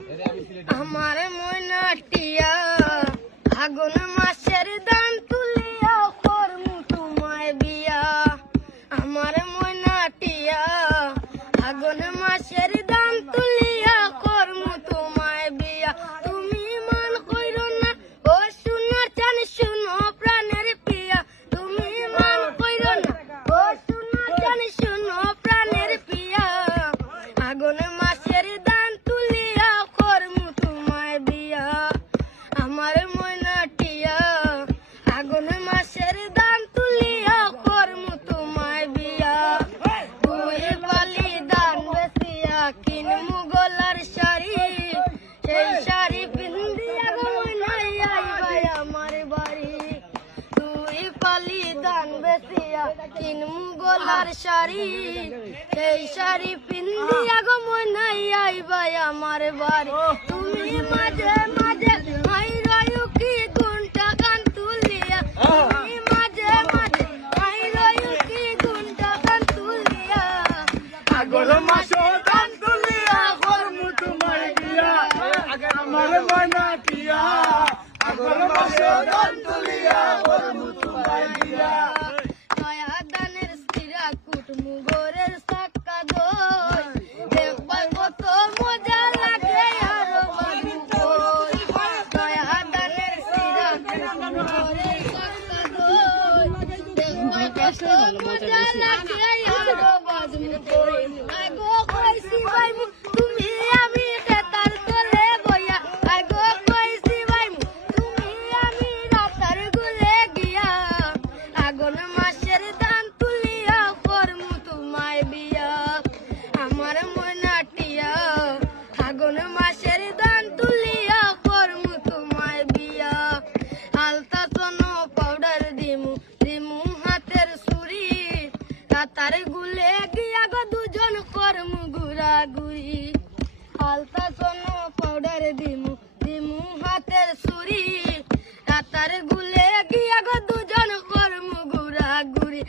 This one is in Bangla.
আমার ময়নাটিয়া আগুন মাসের দান তুলিয়া করমু তোমায় বিয়া। আমার ময়নাটিয়া আগুন মাসের দান তুলিয়া করমু তোমায় বিয়া। তুমি মান কইরো না ও শুনো চান শুনো প্রাণের পিয়া। তুমি মান কইরো না ও শুনো চান শুনো প্রাণের পিয়া। আগুন মাসের দান তুলিয়া করমু তোমায় বিয়া। আমার ময়নাটিয়া আগুন মাসের দান তুলিয়া করমু তোমায় বিয়া। দুই বালি দান বেচিয়া কিনমু গলার শাড়ি, সেই শাড়ি পিন্দিয়া গো ময়নাই আইবাই আমার বাড়ি। দুই পালি দান বেচিয়া কিনমু গলার শাড়ি, সেই শাড়ি পিন্দিয়া গো ময়নাই আইবাই আমার বাড়ি। তুমি মাঝে মাঝে আইরো কি ঘন্টা কান তুলিয়া, তুমি মাঝে মাঝে আইরো কি ঘন্টা কান তুলিয়া। আগর মাসে দান তুলিয়া করমু তোমায় বিয়া। আমার ময়নাটিয়া আগর মাসে দান তুলিয়া করমু তোমায় বিয়া। নয়া দানের স্থিরা কুটমু গোরের সাক্কা দই, দেখবার কত মজা লাগে আরো বাড়ি দই। নয়া দানের স্থিরা কুটমু গোরের সাক্কা দই, দেখবার কত মজা লাগে আরো বাড়ি দই। আগো কইছি বাইমু তুমি আমি খেতার তলে বইয়া, আগো কইছি বাইমু তুমি আমি রাতার গুলে গিয়া। আগুন মাসের দান তুলিয়া করমু তোমায় বিয়া। আমার ময়নাটিয়া আগুন মাসের দান তুলিয়া করমু তোমায় বিয়া। আলতা সোনো পাউডার দিমু দিমু হাতের সুরি, রাতার গুলে গিয়া গো দুজন করমু ঘুরাঘুরি। আলতা সোনো পাউডার দিমু দিমু হাতের সুরি, রাতার গুলে গিয়া গো দুজন করমু ঘুরাঘুরি।